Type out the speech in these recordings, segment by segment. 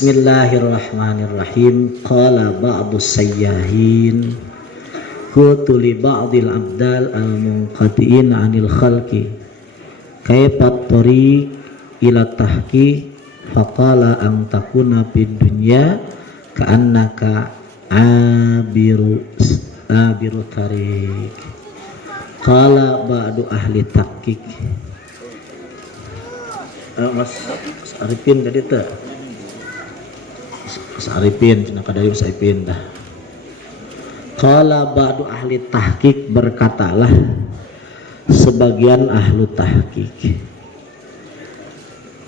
Bismillahirrahmanirrahim. Qala ba'du sayyahin qultu li ba'dil abdal al-munqati'in 'anil khalqi kaifa tariq ila tahqiq faqala an takuna fid dunya ka'annaka abiru tariq. Qala ba'du ahli tahqiq. Mas Arifin tadi tuh Mas Arifin cina kadari Mas Arifin dah. Qala ba'du ahli tahqiq, berkatalah sebagian ahlu tahqiq,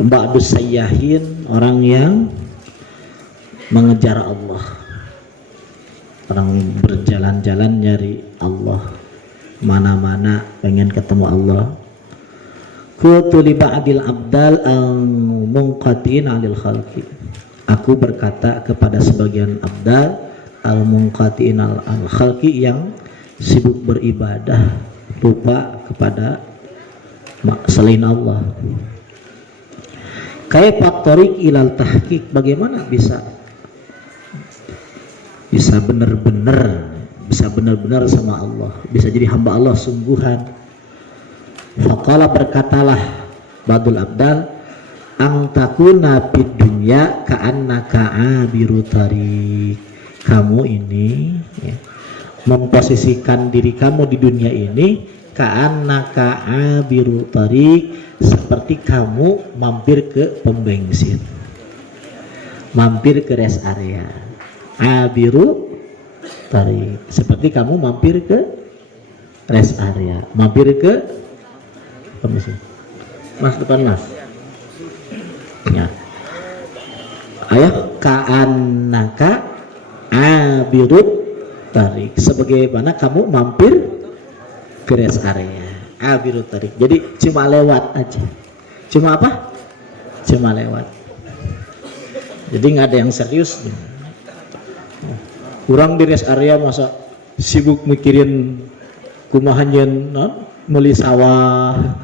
ba'du sayyahin, orang yang mengejar Allah, orang berjalan-jalan nyari Allah, mana-mana pengen ketemu Allah. Qultu li ba'dil abdal al-munqatin 'anil khalqi, aku berkata kepada sebagian abdal al-munqatin al-khalqi yang sibuk beribadah, lupa kepada selain Allah. Kaifa tariq ilal tahqiq, bagaimana bisa benar-benar sama Allah, bisa jadi hamba Allah sungguhan. Faqala, berkatalah ba'dul abdal, ang takuna fid dunya ka'annaka abiru tariq, kamu ini ya, memposisikan diri kamu di dunia ini ka'annaka abiru tariq, seperti kamu mampir ke pom bensin, mampir ke rest area. Abiru tariq, seperti kamu mampir ke rest area, mampir ke permisi. Mas depan mas. Ya. Ayo ka'annaka abirut tarik, sebagaimana kamu mampir ke rest area. Abirut tarik. Jadi cuma lewat aja. Cuma apa? Cuma lewat. Jadi nggak ada yang serius. Kurang di rest area masa sibuk mikirin kumahanyen meli sawah.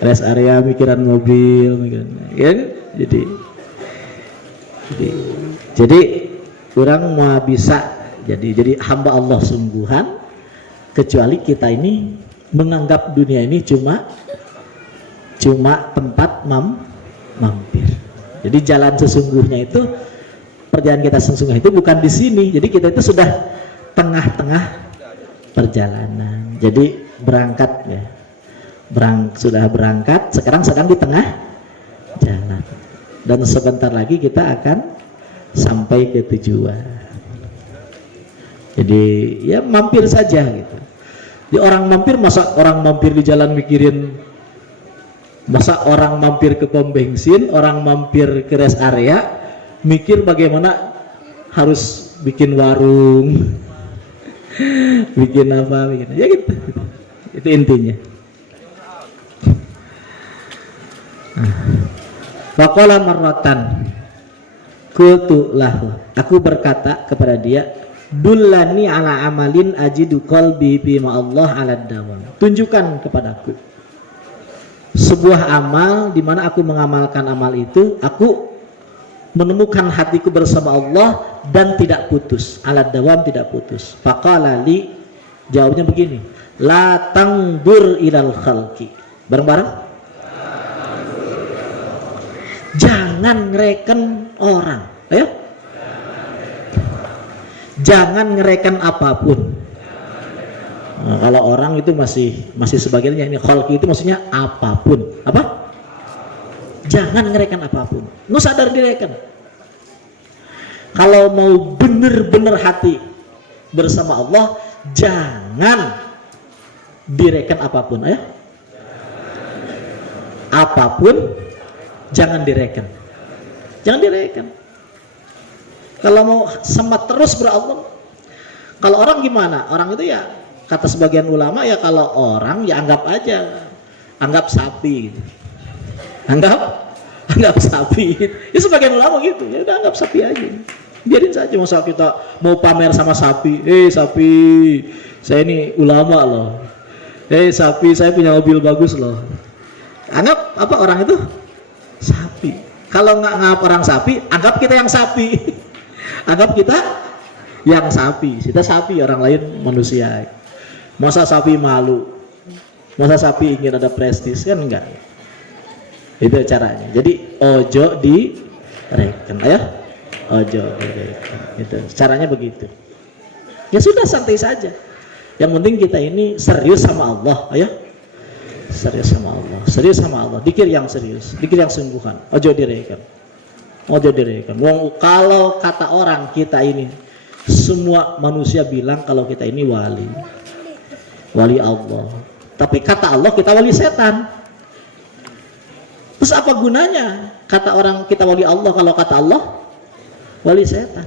Rest area mikiran mobil, ya kan? Jadi kurang mau bisa jadi hamba Allah sungguhan, kecuali kita ini menganggap dunia ini cuma tempat mampir. Jadi jalan sesungguhnya itu, perjalanan kita sesungguhnya itu bukan di sini. Jadi kita itu sudah tengah-tengah perjalanan. Jadi berangkat ya, sudah berangkat, sekarang sedang di tengah jalan, dan sebentar lagi kita akan sampai ke tujuan. Jadi ya mampir saja gitu. Di orang mampir, masa orang mampir di jalan mikirin, masa orang mampir ke pom bensin, orang mampir ke rest area mikir bagaimana harus bikin warung, bikin apa, ya gitu. Itu intinya. Faqala marratan qultu lahu, aku berkata kepada dia, dullani ala amalin ajidu qalbi fi ma Allah ala dawam, tunjukkan kepadaku sebuah amal di mana aku mengamalkan amal itu, aku menemukan hatiku bersama Allah dan tidak putus, ala dawam, tidak putus. Faqala li, jawabnya begini, la tangdur ilal khalqi, bareng-bareng, jangan ngereken orang, ayo, jangan ngereken apapun. Nah, kalau orang itu masih sebagiannya, ini khalqi itu maksudnya apapun, apa? Jangan ngereken apapun, nggak sadar direken. Kalau mau bener-bener hati bersama Allah, jangan direken apapun, ayo, apapun jangan direken, jangan direken. Kalau mau semat terus berawal, kalau orang gimana? Orang itu ya, kata sebagian ulama ya, kalau orang ya anggap aja, anggap sapi gitu. anggap sapi, ya sebagian ulama gitu, ya udah anggap sapi aja, biarin saja. Masa kita mau pamer sama sapi, sapi, saya ini ulama loh, sapi, saya punya mobil bagus loh, anggap apa orang itu sapi. Kalau nggak nganggap orang sapi, anggap kita yang sapi. Anggap kita yang sapi. Kita sapi, orang lain manusia. Masa sapi malu? Masa sapi ingin ada prestis? Kan enggak. Itu caranya. Jadi ojo direken, ayo. Ojo direken. Itu caranya begitu. Ya sudah, santai saja. Yang penting kita ini serius sama Allah, ayo. Serius sama Allah, serius sama Allah. Dikir yang serius, dikir yang sungguhan. Ojo direken. Ojo direken. Kalau kata orang kita ini, semua manusia bilang kalau kita ini wali. Wali Allah. Tapi kata Allah kita wali setan. Terus apa gunanya kata orang kita wali Allah kalau kata Allah wali setan?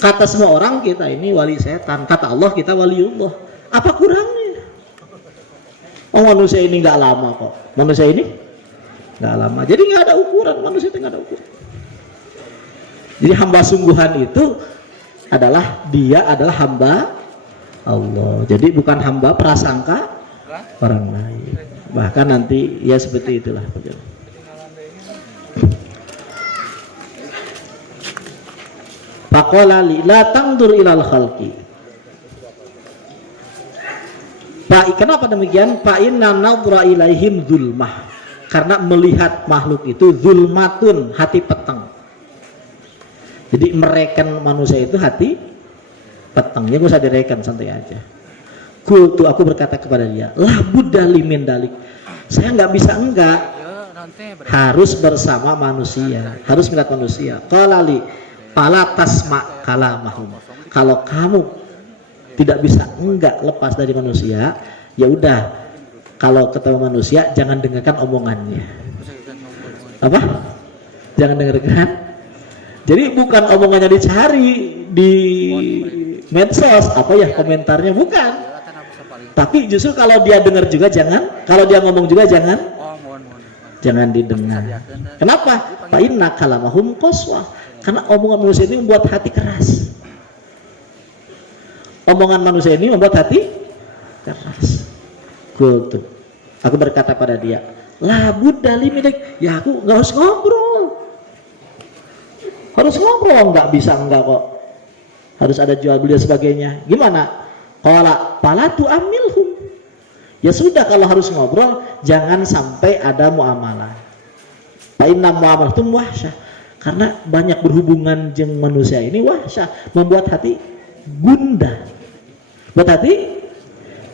Kata semua orang kita ini wali setan, kata Allah kita waliullah. Apa kurangnya? Oh, manusia ini nggak lama kok. Manusia ini nggak lama. Jadi nggak ada ukuran, manusia itu nggak ada ukuran. Jadi hamba sungguhan itu adalah dia adalah hamba Allah. Jadi bukan hamba prasangka orang lain. Bahkan nanti ya seperti itulah. Faqala li la tangdur ilal khalqi. Kenapa demikian? Fa inna nadra ilaihim zulmah. Karena melihat makhluk itu zulmatun, hati peteng. Jadi mereken manusia itu hati peteng. Ya gak usah direken, santai aja. Aku berkata kepada dia, lah Buddha limin dalik. Saya nggak bisa enggak. Harus bersama manusia, harus melihat manusia. Qalali fala tasma kalamahum. Kalau kamu tidak bisa enggak lepas dari manusia, ya udah. Kalau ketemu manusia jangan dengarkan omongannya. Apa? Jangan dengarkan. Jadi bukan omongannya dicari di medsos, apa ya komentarnya, bukan. Tapi justru kalau dia dengar juga jangan, kalau dia ngomong juga jangan didengar. Kenapa? Fa inna kalamahum qaswah. Karena omongan manusia ini membuat hati keras. Omongan manusia ini membuat hati keras. Kultu. Aku berkata pada dia, lah Buddha limitek. Ya aku nggak harus ngobrol. Harus ngobrol, nggak bisa enggak kok. Harus ada jual beli dan sebagainya. Gimana? Qala palatu amilhum. Ya sudah, kalau harus ngobrol jangan sampai ada muamalah. Fa inna muamalatum wahsyah. Karena banyak berhubungan jeung manusia ini wahsyah, membuat hati gundah. Buat hati.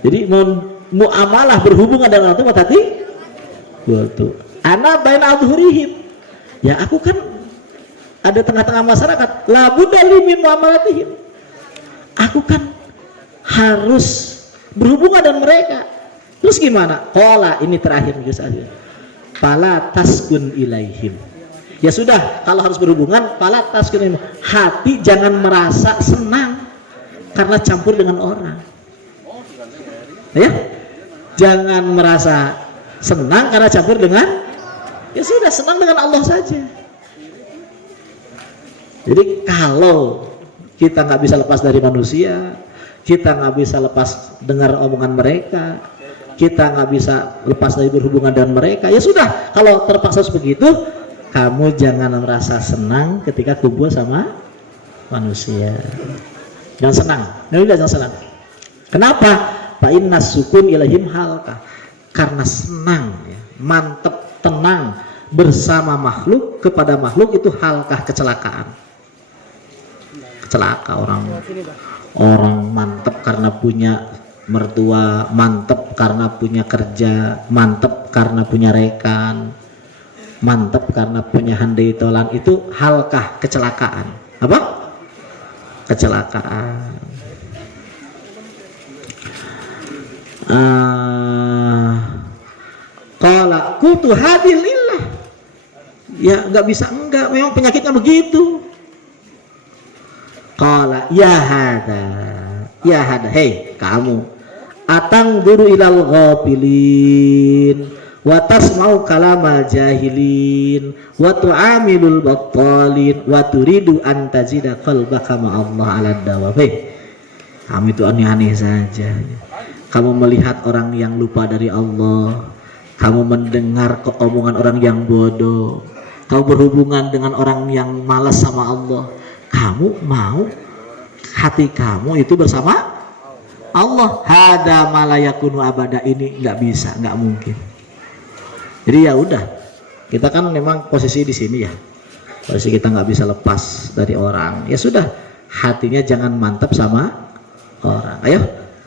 Jadi muamalah berhubungan dengan orang itu buat hati. Betul. Ana baina adhurihim. Ya aku kan ada tengah-tengah masyarakat. La budda min muamalatihim. Aku kan harus berhubungan dengan mereka. Terus gimana? Qala, ini terakhir guys aja. Fala taskun ilaihim. Ya sudah, kalau harus berhubungan, fala taskun ilaihim. Hati jangan merasa senang karena campur dengan orang. Ya? Jangan merasa senang karena campur dengan, ya sudah, senang dengan Allah saja. Jadi kalau kita nggak bisa lepas dari manusia, kita nggak bisa lepas dengar omongan mereka, kita nggak bisa lepas dari berhubungan dengan mereka, ya sudah, kalau terpaksa begitu, kamu jangan merasa senang ketika kumpul sama manusia. Jangan senang, jangan senang. Kenapa? Fa inna sukun ilahim halka. Karena senang, ya, mantep, tenang bersama makhluk kepada makhluk itu halkah, kecelakaan. Celaka orang mantep karena punya mertua, mantep karena punya kerja, mantep karena punya rekan, mantep karena punya handai tolan, itu halkah, kecelakaan. Apa? Kecelakaan. Qala qultu hadilillah. Ya nggak bisa enggak, memang penyakitnya begitu. Qala ya hada, hei kamu, atang duru ilal ghafilin wa tasma'u kalamal jahilin wa tu'amilul battalin wa turidu an tajida qalbaka ma Allah ala dawam. Hei, kamu itu aneh-aneh saja. Kamu melihat orang yang lupa dari Allah, kamu mendengar omongan orang yang bodoh, kamu berhubungan dengan orang yang malas sama Allah, kamu mau hati kamu itu bersama Allah. Hada malayakunu abada, ini nggak bisa, nggak mungkin. Jadi ya udah, kita kan memang posisi di sini ya, posisi kita nggak bisa lepas dari orang. Ya sudah, hatinya jangan mantap sama orang. Ayo,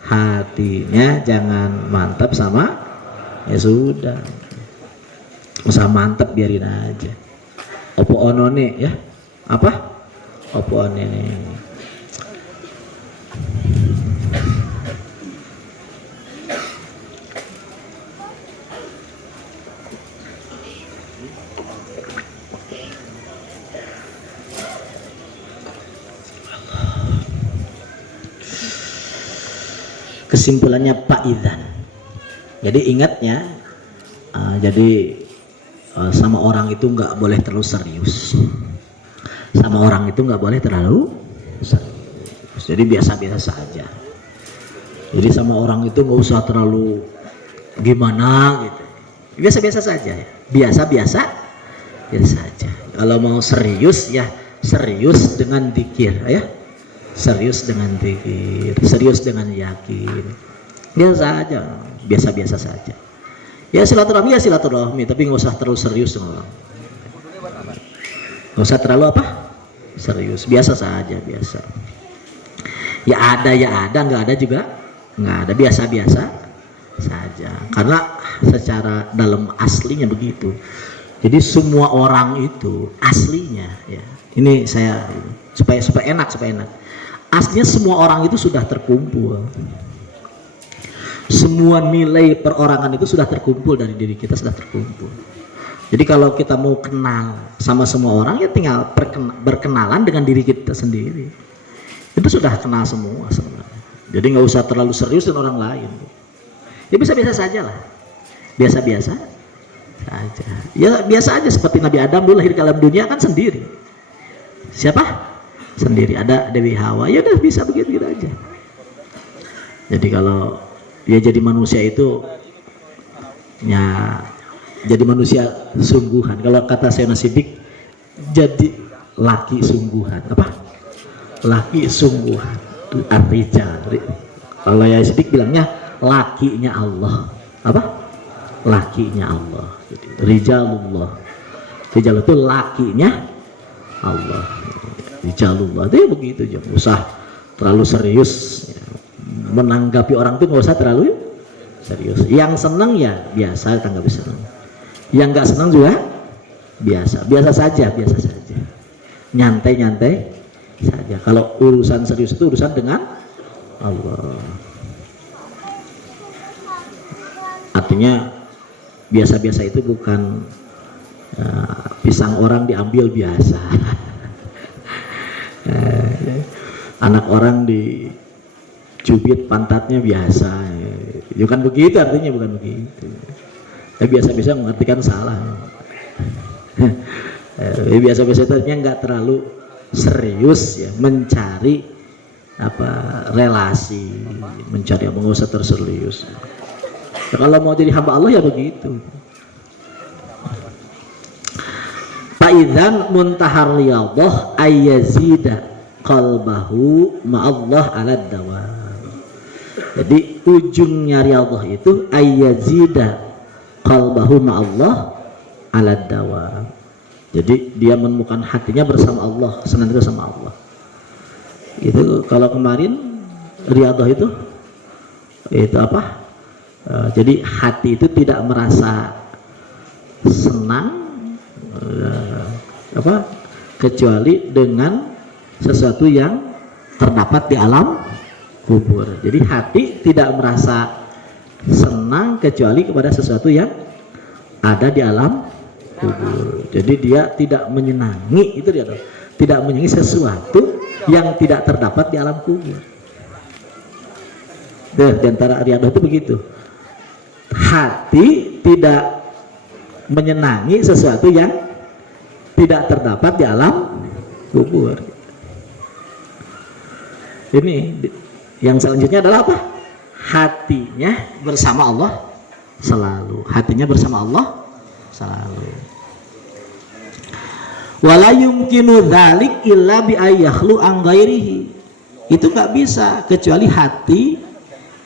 hatinya jangan mantap sama, ya sudah, usah mantap, biarin aja. Opo onone ya, apa? Opo onone. Kesimpulannya Pak Idzan. Jadi ingatnya, sama orang itu nggak boleh terlalu serius. Sama orang itu nggak boleh terlalu serius. Jadi biasa-biasa saja. Jadi sama orang itu nggak usah terlalu gimana gitu. Biasa-biasa saja. Biasa-biasa saja. Kalau mau serius ya serius dengan dzikir ya. Serius dengan dzikir, serius dengan yakin. Biasa aja, biasa-biasa saja. Ya silaturahmi ya silaturahmi, tapi nggak usah terlalu serius dong. Nggak usah terlalu apa? Serius, biasa saja, biasa. Ya ada, nggak ada juga nggak ada, biasa-biasa saja. Karena secara dalam aslinya begitu. Jadi semua orang itu aslinya ya. Ini saya supaya enak. Aslinya semua orang itu sudah terkumpul. Semua nilai perorangan itu sudah terkumpul dari diri kita, sudah terkumpul. Jadi kalau kita mau kenal sama semua orang ya tinggal berkenalan dengan diri kita sendiri. Itu sudah kenal semua sebenarnya. Jadi nggak usah terlalu serius dengan orang lain. Ya biasa-biasa saja lah. Biasa-biasa saja. Ya biasa aja seperti Nabi Adam dulu lahir ke alam dunia kan sendiri. Siapa? Sendiri. Ada Dewi Hawa, ya udah bisa begitu aja. Jadi kalau dia jadi manusia itu ya jadi manusia sungguhan. Kalau kata Sayyidina Siddiq, jadi laki sungguhan. Apa? Laki sungguhan. Ar-rijal. Kalau ya Siddiq bilangnya lakinya Allah. Apa? Lakinya Allah. Jadi, rijalullah. Rijal itu lakinya Allah. Rijalullah itu ya begitu, jangan usah terlalu serius ya. Menanggapi orang itu nggak usah terlalu serius. Yang senang ya biasa tanggapi senang, yang nggak senang juga biasa saja, nyantai saja. Kalau urusan serius itu urusan dengan Allah. Artinya biasa-biasa itu bukan pisang orang diambil biasa. Anak orang dicubit pantatnya biasa, bukan begitu artinya, bukan begitu. Biasa-biasa mengartikan salah. Biasa-biasa artinya nggak terlalu serius ya, mencari relasi, mencari apa, nggak usah terserius. Kalau mau jadi hamba Allah ya begitu. Faidzan muntahar riyadhah ayyazida qalbahu ma'allah 'ala dawam. Jadi ujungnya riyadhah itu ayyazida qalbahu ma'allah 'ala dawam. Jadi dia menemukan hatinya bersama Allah, senantiasa sama Allah. Itu kalau kemarin riyadhah itu apa? Jadi hati itu tidak merasa senang kecuali dengan sesuatu yang terdapat di alam kubur. Jadi hati tidak merasa senang kecuali kepada sesuatu yang ada di alam kubur. Jadi dia tidak menyenangi, itu dia tidak menyenangi sesuatu yang tidak terdapat di alam kubur. Di antara riyadhah itu begitu. Hati tidak menyenangi sesuatu yang tidak terdapat di alam kubur. Ini yang selanjutnya adalah apa? Hatinya bersama Allah selalu. Hatinya bersama Allah selalu. Wala yumkinu dzalik illa bi ayyakhlu an ghairihi. Itu nggak bisa kecuali hati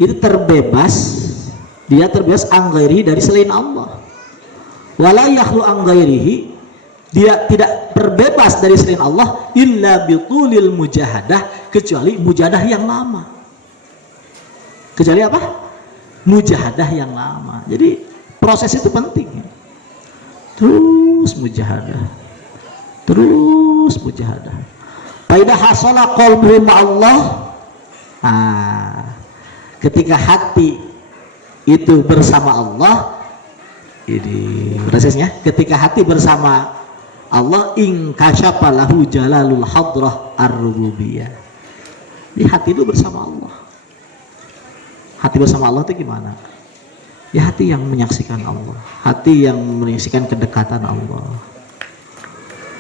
itu terbebas, dia terbebas an ghairihi dari selain Allah. Wala yakhlu an ghairihi, dia tidak terbebas dari selain Allah illa bitulil mujahadah, kecuali mujahadah yang lama. Kecuali apa? Mujahadah yang lama. Jadi proses itu penting. Terus mujahadah, terus mujahadah. Faidah hasala qalbuhu ma'allah. Ketika hati itu bersama Allah, ini prosesnya. Ketika hati bersama Allah, inkasyafa lahu jalalul hadrah ar-rububiyah. Di hati itu bersama Allah. Hati bersama Allah itu gimana? Ya hati yang menyaksikan Allah, hati yang menyaksikan kedekatan Allah,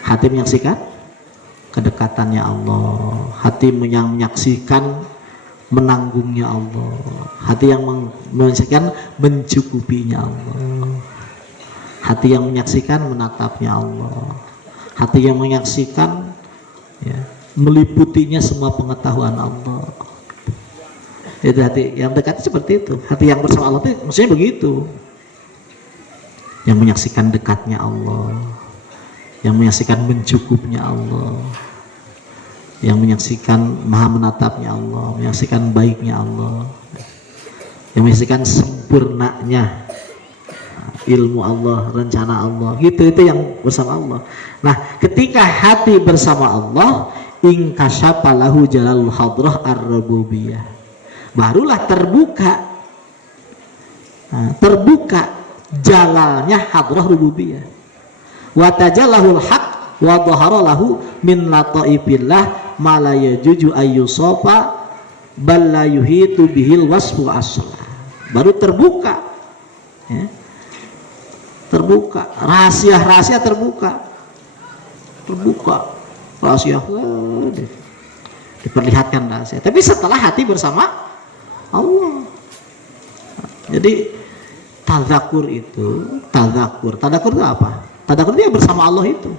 hati menyaksikan kedekatannya Allah, hati yang menyaksikan menanggungnya Allah, hati yang menyaksikan mencukupinya Allah, hati yang menyaksikan menatapnya Allah, hati yang menyaksikan ya, meliputinya semua pengetahuan Allah. Itu hati yang dekat seperti itu. Hati yang bersama Allah itu maksudnya begitu, yang menyaksikan dekatnya Allah, yang menyaksikan mencukupnya Allah, yang menyaksikan maha menatapnya Allah, menyaksikan baiknya Allah, yang menyaksikan sempurnanya ilmu Allah, rencana Allah, gitu. Itu yang bersama Allah. Nah, ketika hati bersama Allah, inkasyafa lahu jalalul hadrah ar-rububiyah, barulah terbuka jalalnya hadrah rububiyah. Wa tajallahul haq wa dhahara lahu min lataifillah ma la yajuju ayyusafa bal la yuhitu bihil wasfu asla. Baru terbuka ya. Terbuka rahasia-rahasia, terbuka rahasia, diperlihatkan rahasia. Tapi setelah hati bersama Allah. Jadi tadzakur itu apa? Tadzakur itu bersama Allah itu.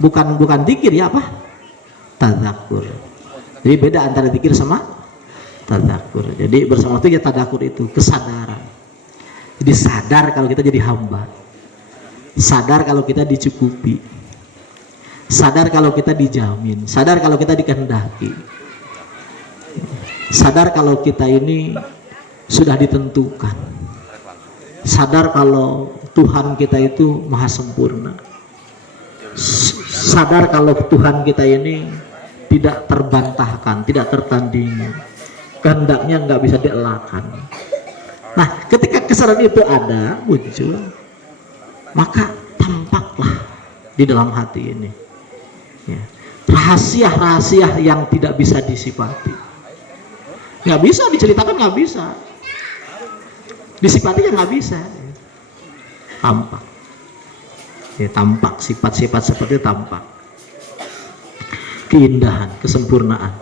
Bukan zikir ya, apa? Tadzakur. Jadi beda antara zikir sama tadzakur. Jadi bersama itu ya tadzakur itu kesadaran. Jadi sadar kalau kita jadi hamba. Sadar kalau kita dicukupi. Sadar kalau kita dijamin. Sadar kalau kita dikehendaki. Sadar kalau kita ini sudah ditentukan. Sadar kalau Tuhan kita itu maha sempurna. Sadar kalau Tuhan kita ini tidak terbantahkan, tidak tertandingi, kehendaknya nggak bisa dielakkan. Nah, ketika kesadaran itu ada, muncul, maka tampaklah di dalam hati ini ya, rahasia-rahasia yang tidak bisa disifati. Nggak bisa diceritakan, nggak bisa disifati, nggak bisa. Tampak ya, tampak sifat-sifat seperti itu, tampak keindahan, kesempurnaan.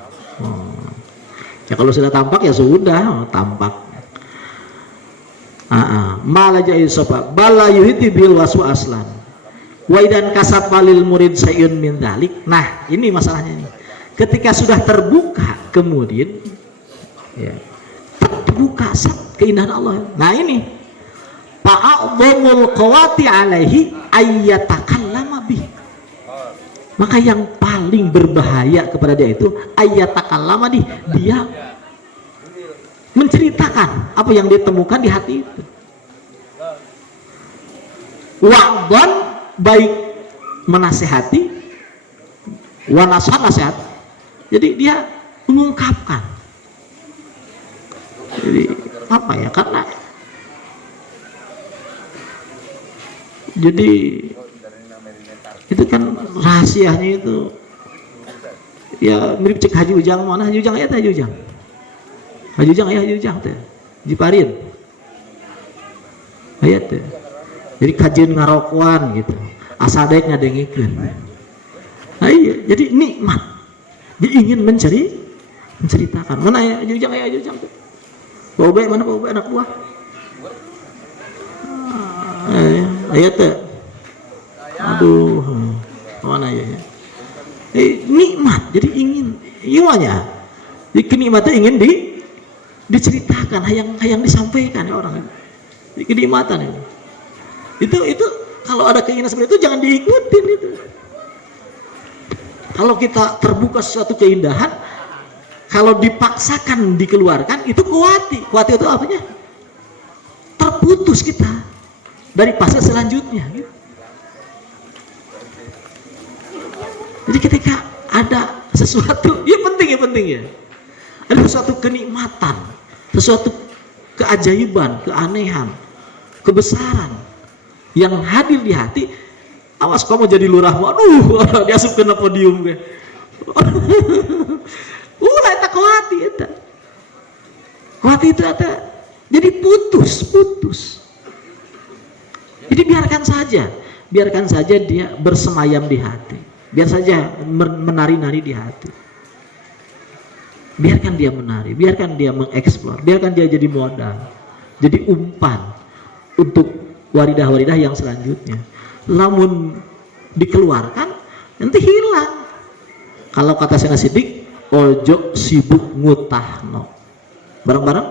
Ya kalau sudah tampak ya sudah tampak. Malajai sofa bala yuhiti bil wasu aslan wa idan kasafalil murid sayun min dalik. Nah ini masalahnya nih, ketika sudah terbuka kemudian ya, terbuka keindahan Allah. Nah ini fa'adhamul qawati alaihi ayyatakallama bih. Maka yang paling berbahaya kepada dia itu ayyatakallama bih, dia menceritakan apa yang ditemukan di hati itu. Wa'dhan, baik menasehati, wa nasihat. Jadi dia mengungkapkan. Jadi apa ya, karena jadi itu kan rahasianya itu ya mirip cek Haji Ujang. Mana Haji Ujang ya, Haji Ujang ya, Haji Ujang teh Jiparin ayat teh. Jadi kajian ngarokuan gitu, asadek ngadengikeun. Nah iya, jadi nikmat, dia ingin menceritakan. Mana ya Haji Ujang ya, Haji Ujang teh Bawa mana bawa anak buah? Ayat tuh. Aduh, mana ya? Nikmat, jadi ingin, iwanya, jadi kenikmatan ingin diceritakan, hayang disampaikan ya orang. Kenikmatan itu kalau ada keinginan seperti itu jangan diikutin itu. Kalau kita terbuka sesuatu keindahan, kalau dipaksakan dikeluarkan itu kuati itu apanya? Terputus kita dari fase selanjutnya. Gitu. Jadi ketika ada sesuatu, ya penting ya. Ada sesuatu kenikmatan, sesuatu keajaiban, keanehan, kebesaran yang hadir di hati. Awas kamu jadi lurah, waduh, diasup kena podium gue. Eta kuati eta. Kuati itu ada. Jadi putus. Jadi biarkan saja dia bersemayam di hati. Biar saja menari-nari di hati. Biarkan dia menari, biarkan dia mengeksplor, biarkan dia jadi modal, jadi umpan untuk waridah-waridah yang selanjutnya. Namun dikeluarkan nanti hilang. Kalau kata Sayyidina Siddiq, ojo sibuk ngutahno. Bareng-bareng,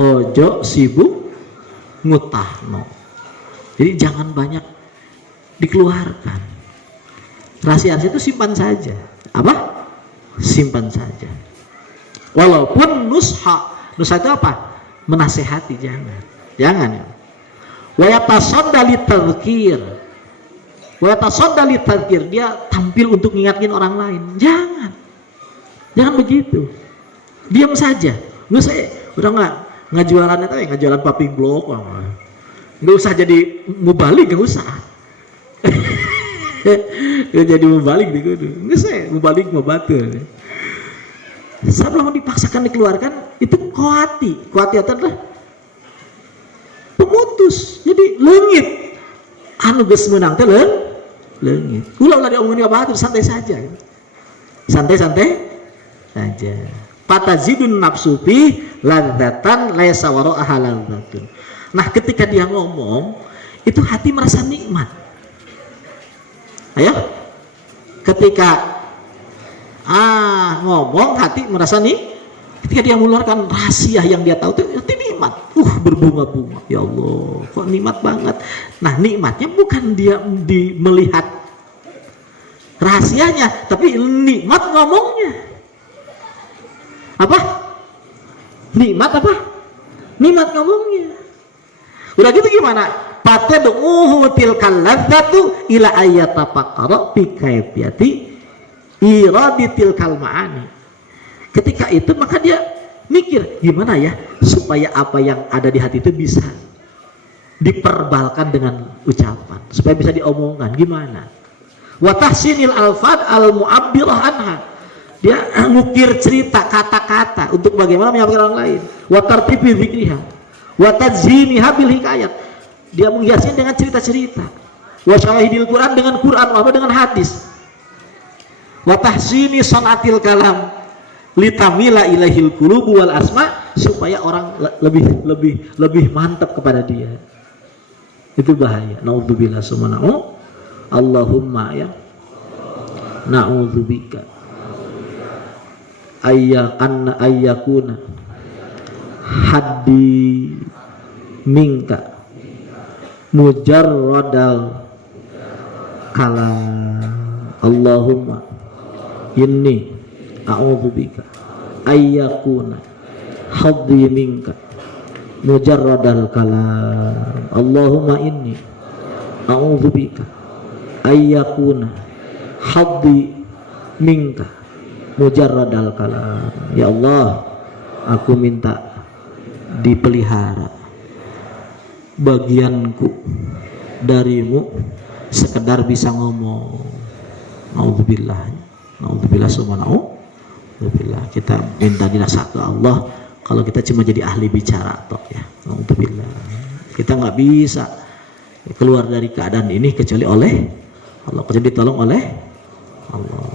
ojo sibuk ngutahno. Jadi jangan banyak dikeluarkan. Rahasia itu simpan saja. Apa? Simpan saja. Walaupun nusha itu apa? Menasehati, jangan ya. Wa yatasodda litadzkir, dia tampil untuk ngingatin orang lain. Jangan begitu. Diam saja. Nggak saya udah nggak jualan itu ya, nggak jualan paping blok, nggak usah jadi mubalik, nggak usah. Ya jadi mubalik di kudu. Nggak saya mubalik mau batul. Sebelum dipaksakan dikeluarkan itu kuati adalah pemutus. Jadi leungit anu geus meunang teh leungit. Ulah diomongin ka batur, santai saja. Santai saja. Patazidun nafsu fi ladzatan laisa wara'aha ladzatun. Nah, ketika dia ngomong, itu hati merasa nikmat. Ayo. Ketika ngomong hati merasa ketika dia mengeluarkan rahasia yang dia tahu itu nikmat, berbunga-bunga. Ya Allah, kok nikmat banget. Nah, nikmatnya bukan dia melihat rahasianya, tapi nikmat ngomongnya. Apa? Nikmat apa? Nikmat ngomongnya. Udah gitu gimana? Patad'uhu tilkal ladzatu ila ayyatafaqara fi kayfiyati iraditil kalmaani. Ketika itu maka dia mikir gimana ya supaya apa yang ada di hati itu bisa diperbalkan dengan ucapan, supaya bisa diomongkan gimana. Wa tahsinil alfad al mu'abbirah anha, dia ngukir cerita kata-kata untuk bagaimana menyampaikan orang lain. Wa tartibi dzikriha wa tadzhiniha bil hikayat, dia menghiasnya dengan cerita-cerita. Wa syawahidil Quran, dengan Quran, apa dengan hadis. Wa tahsini sanatil kalam litamila ilahil qulubu wal asma, supaya orang lebih mantap kepada dia. Itu bahaya. Naudzubillah subhanahu. Allahumma ya na'udzubika ayyakuna haddi minka mujarradal kalam. Allahumma inni a'udzubika ayyakuna haddi minka mujarradal kalam. Allahumma inni a'udzubika ayyakuna haddi minka mujarradal kalam. Ya Allah, aku minta dipelihara bagianku darimu sekedar bisa ngomong. Naudzubillah subhanahu. Kita minta dirasa ke Allah kalau kita cuma jadi ahli bicara toh ya. Naudzubillah. Kita nggak bisa keluar dari keadaan ini kecuali oleh Allah, kecuali ditolong oleh Allah.